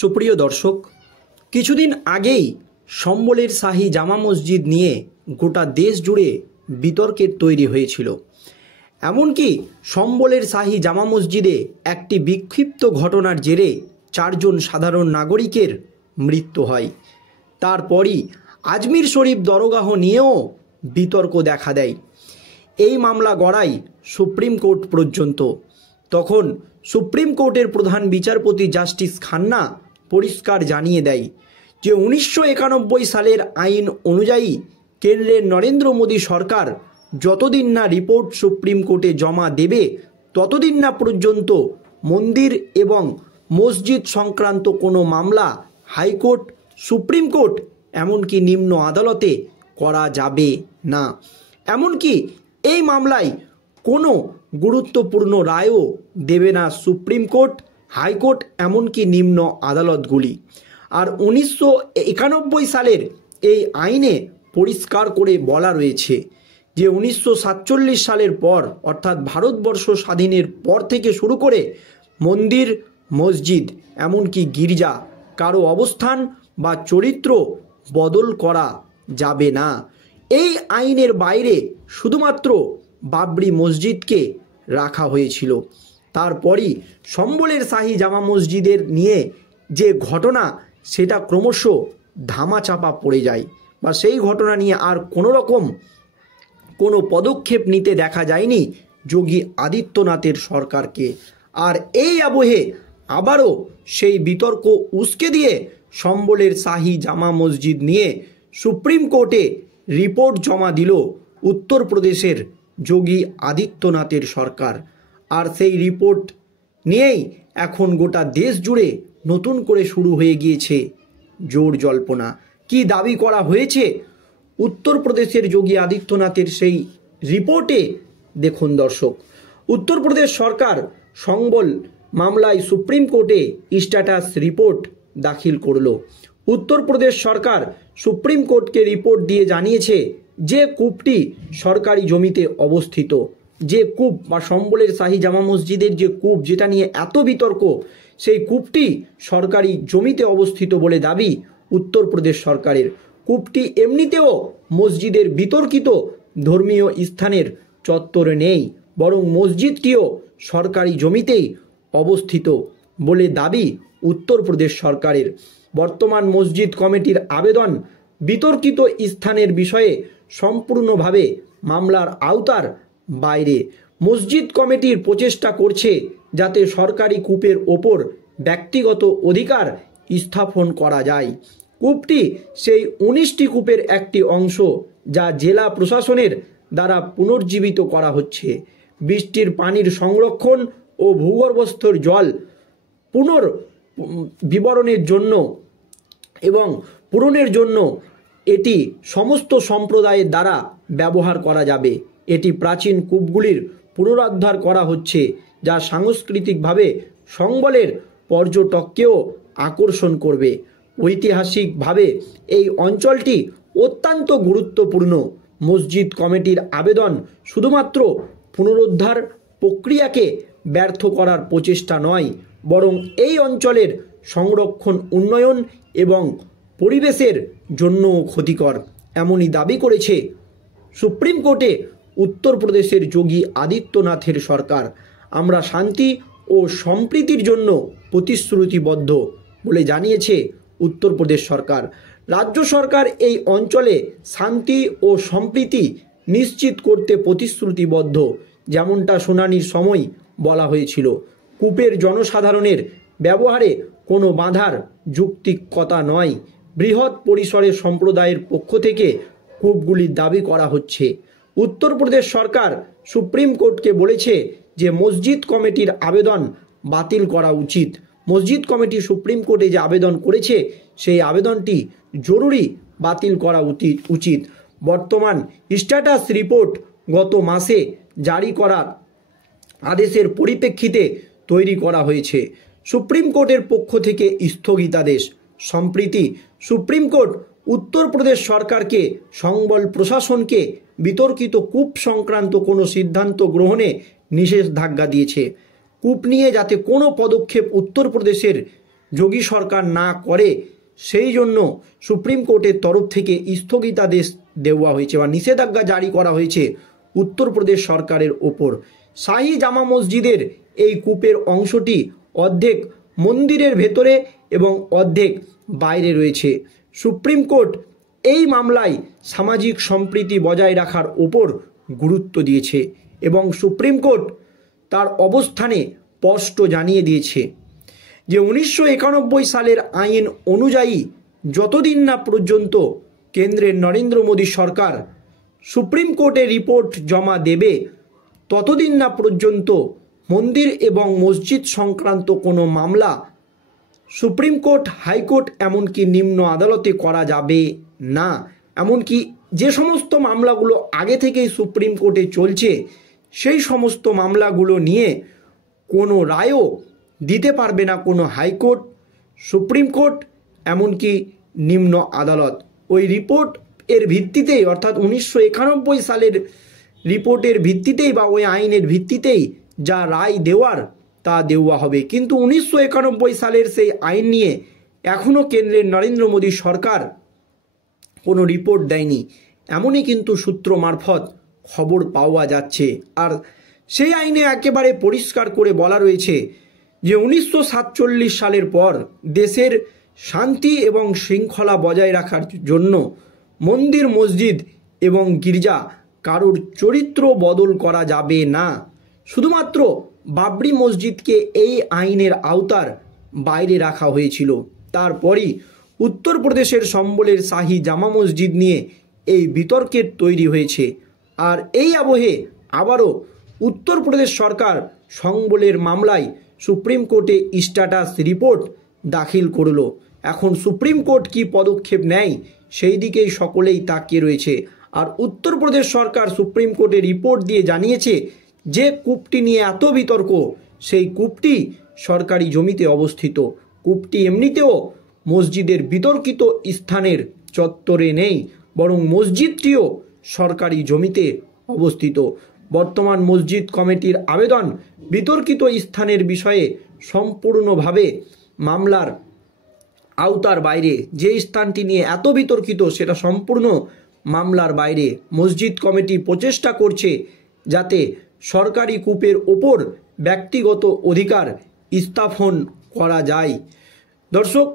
সুপ্রিয় দর্শক, কিছুদিন আগেই সম্বলের শাহী জামা মসজিদ নিয়ে গোটা দেশ জুড়ে বিতর্কের তৈরি হয়েছিল। এমনকি সম্বলের শাহী জামা মসজিদে একটি বিক্ষিপ্ত ঘটনার জেরে 4 জন সাধারণ নাগরিকের মৃত্যু হয়। তারপরই আজমির শরীফ দরগাহ নিয়েও বিতর্ক দেখা দেয়। এই মামলা গড়ায় সুপ্রিম কোর্ট পর্যন্ত। তখন সুপ্রিম কোর্টের প্রধান বিচারপতি জাস্টিস খান্না পরিষ্কার জানিয়ে দেয় যে 1991 সালের আইন অনুযায়ী কেন্দ্রের নরেন্দ্র মোদী সরকার যতদিন না রিপোর্ট সুপ্রিম কোর্টে জমা দেবে ততদিন না পর্যন্ত মন্দির এবং মসজিদ সংক্রান্ত কোনো মামলা হাইকোর্ট, সুপ্রিম কোর্ট এমনকি নিম্ন আদালতে করা যাবে না। এমনকি এই মামলায় কোনো গুরুত্বপূর্ণ রায়ও দেবে না সুপ্রিম কোর্ট, হাইকোর্ট এমনকি নিম্ন আদালতগুলি। আর 1991 সালের এই আইনে পরিষ্কার করে বলা রয়েছে যে 1947 সালের পর অর্থাৎ ভারতবর্ষ স্বাধীনের পর থেকে শুরু করে মন্দির, মসজিদ এমনকি গির্জা কারো অবস্থান বা চরিত্র বদল করা যাবে না। এই আইনের বাইরে শুধুমাত্র বাবরি মসজিদকে রাখা হয়েছিল। তারপরই সম্বলের শাহী জামা মসজিদের নিয়ে যে ঘটনা সেটা ক্রমশ ধামাচাপা পড়ে যায় বা সেই ঘটনা নিয়ে আর কোনো পদক্ষেপ নিতে দেখা যায়নি যোগী আদিত্যনাথের সরকারকে। আর এই আবহে আবারও সেই বিতর্ক উস্কে দিয়ে সম্বলের শাহী জামা মসজিদ নিয়ে সুপ্রিম কোর্টে রিপোর্ট জমা দিল উত্তরপ্রদেশের যোগী আদিত্যনাথের সরকার। আর সেই রিপোর্ট নিয়েই এখন গোটা দেশ জুড়ে নতুন করে শুরু হয়ে গিয়েছে জোর জল্পনা। কি দাবি করা হয়েছে উত্তরপ্রদেশের যোগী আদিত্যনাথের সেই রিপোর্টে? দেখুন দর্শক, উত্তরপ্রদেশ সরকার সম্বল মামলায় সুপ্রিম কোর্টে স্ট্যাটাস রিপোর্ট দাখিল করল। উত্তরপ্রদেশ সরকার সুপ্রিম কোর্টকে রিপোর্ট দিয়ে জানিয়েছে যে কূপটি সরকারি জমিতে অবস্থিত, যে কূপ বা সম্বলের শাহী জামা মসজিদের যে কূপ যেটা নিয়ে এত বিতর্ক, সেই কূপটি সরকারি জমিতে অবস্থিত বলে দাবি উত্তরপ্রদেশ সরকারের। কূপটি এমনিতেও মসজিদের বিতর্কিত ধর্মীয় স্থানের চত্বরে নেই, বরং মসজিদটিও সরকারি জমিতেই অবস্থিত বলে দাবি উত্তরপ্রদেশ সরকারের। বর্তমান মসজিদ কমিটির আবেদন বিতর্কিত স্থানের বিষয়ে সম্পূর্ণভাবে মামলার আওতার বাইরে। মসজিদ কমিটির প্রচেষ্টা করছে যাতে সরকারি কূপের ওপর ব্যক্তিগত অধিকার স্থাপন করা যায়। কূপটি সেই 19টি কূপের একটি অংশ যা জেলা প্রশাসনের দ্বারা পুনর্জীবিত করা হচ্ছে। বৃষ্টির পানির সংরক্ষণ ও ভূগর্ভস্থ জল পুনর্বিবরণের জন্য এবং পূরণের জন্য এটি সমস্ত সম্প্রদায়ের দ্বারা ব্যবহার করা যাবে। এটি প্রাচীন কূপগুলির পুনরুদ্ধার করা হচ্ছে, যা সাংস্কৃতিকভাবে সম্বলের পর্যটককেও আকর্ষণ করবে। ঐতিহাসিকভাবে এই অঞ্চলটি অত্যন্ত গুরুত্বপূর্ণ। মসজিদ কমিটির আবেদন শুধুমাত্র পুনরুদ্ধার প্রক্রিয়াকে ব্যর্থ করার প্রচেষ্টা নয়, বরং এই অঞ্চলের সংরক্ষণ, উন্নয়ন এবং পরিবেশের জন্যও ক্ষতিকর, এমনই দাবি করেছে সুপ্রিম কোর্টে উত্তরপ্রদেশের যোগী আদিত্যনাথের সরকার। আমরা শান্তি ও সম্প্রীতির জন্য প্রতিশ্রুতিবদ্ধ বলে জানিয়েছে উত্তরপ্রদেশ সরকার। রাজ্য সরকার এই অঞ্চলে শান্তি ও সম্প্রীতি নিশ্চিত করতে প্রতিশ্রুতিবদ্ধ, যেমনটা শুনানির সময় বলা হয়েছিল। কূপের জনসাধারণের ব্যবহারে কোনো বাধার যৌক্তিকতা নয়। বৃহৎ পরিসরে সম্প্রদায়ের পক্ষ থেকে কূপগুলির দাবি করা হচ্ছে। উত্তরপ্রদেশ সরকার সুপ্রিম কোর্টকে বলেছে যে মসজিদ কমিটির আবেদন বাতিল করা উচিত। মসজিদ কমিটি সুপ্রিম কোর্টে যে আবেদন করেছে সেই আবেদনটি জরুরি বাতিল করা উচিত। বর্তমান স্ট্যাটাস রিপোর্ট গত মাসে জারি করা আদেশের পরিপ্রেক্ষিতে তৈরি করা হয়েছে। সুপ্রিম কোর্টের পক্ষ থেকে স্থগিতাদেশ। সম্প্রতি সুপ্রিম কোর্ট উত্তরপ্রদেশ সরকারকে সম্বল প্রশাসনকে বিতর্কিত কূপ সংক্রান্ত কোনো সিদ্ধান্ত গ্রহণে নিষেধাজ্ঞা দিয়েছে। কূপ নিয়ে যাতে কোনো পদক্ষেপ উত্তরপ্রদেশের যোগী সরকার না করে, সেই জন্য সুপ্রিম কোর্টের তরফ থেকে স্থগিতাদেশ দেওয়া হয়েছে বা নিষেধাজ্ঞা জারি করা হয়েছে উত্তরপ্রদেশ সরকারের ওপর। শাহী জামা মসজিদের এই কূপের অংশটি অর্ধেক মন্দিরের ভেতরে এবং অর্ধেক বাইরে রয়েছে। সুপ্রিম কোর্ট এই মামলায় সামাজিক সম্প্রীতি বজায় রাখার ওপর গুরুত্ব দিয়েছে এবং সুপ্রিম কোর্ট তার অবস্থানে স্পষ্ট জানিয়ে দিয়েছে যে 1991 সালের আইন অনুযায়ী যতদিন না পর্যন্ত কেন্দ্রের নরেন্দ্র মোদী সরকার সুপ্রিম কোর্টে রিপোর্ট জমা দেবে, ততদিন না পর্যন্ত মন্দির এবং মসজিদ সংক্রান্ত কোনো মামলা সুপ্রিম কোর্ট, হাইকোর্ট এমনকি নিম্ন আদালতে করা যাবে না। এমনকি যে সমস্ত মামলাগুলো আগে থেকেই সুপ্রিম কোর্টে চলছে, সেই সমস্ত মামলাগুলো নিয়ে কোনো রায়ও দিতে পারবে না কোনো হাইকোর্ট, সুপ্রিম কোর্ট এমনকি নিম্ন আদালত। ওই রিপোর্ট এর ভিত্তিতেই, অর্থাৎ 1991 সালের রিপোর্টের ভিত্তিতেই বা ওই আইনের ভিত্তিতেই যা রায় দেওয়ার তা দেওয়া হবে। কিন্তু 1991 সালের সেই আইন নিয়ে এখনও কেন্দ্রের নরেন্দ্র মোদী সরকার কোনো রিপোর্ট দেয়নি, এমনই কিন্তু সূত্র মারফত খবর পাওয়া যাচ্ছে। আর সেই আইনে একেবারে পরিষ্কার করে বলা রয়েছে যে 1947 সালের পর দেশের শান্তি এবং শৃঙ্খলা বজায় রাখার জন্য মন্দির, মসজিদ এবং গির্জা কারোর চরিত্র বদল করা যাবে না। শুধুমাত্র বাবরি মসজিদকে এই আইনের আওতার বাইরে রাখা হয়েছিল। তারপরই উত্তরপ্রদেশের সম্বলের শাহী জামা মসজিদ নিয়ে এই বিতর্কের তৈরি হয়েছে। আর এই আবহে আবারও উত্তরপ্রদেশ সরকার সম্বলের মামলায় সুপ্রিম কোর্টে স্ট্যাটাস রিপোর্ট দাখিল করল। এখন সুপ্রিম কোর্ট কি পদক্ষেপ নেয় সেই দিকেই সকলেই তাকিয়ে রয়েছে। আর উত্তরপ্রদেশ সরকার সুপ্রিম কোর্টে রিপোর্ট দিয়ে জানিয়েছে যে কূপটি নিয়ে এত বিতর্ক, সেই কূপটি সরকারি জমিতে অবস্থিত। কূপটি এমনিতেও মসজিদের বিতর্কিত স্থানের চত্বরে নেই, বরং মসজিদটিও সরকারি জমিতে অবস্থিত। বর্তমান মসজিদ কমিটির আবেদন বিতর্কিত স্থানের বিষয়ে সম্পূর্ণভাবে মামলার আওতার বাইরে। যে স্থানটি নিয়ে এত বিতর্কিত সেটা সম্পূর্ণ মামলার বাইরে। মসজিদ কমিটি প্রচেষ্টা করছে যাতে সরকারি কূপের ওপর ব্যক্তিগত অধিকার স্থাপন করা যায়। দর্শক,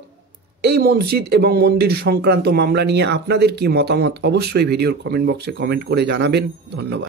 এই মসজিদ এবং মন্দির সংক্রান্ত মামলা নিয়ে আপনাদের কি মতামত অবশ্যই ভিডিওর কমেন্ট বক্সে কমেন্ট করে জানাবেন। ধন্যবাদ।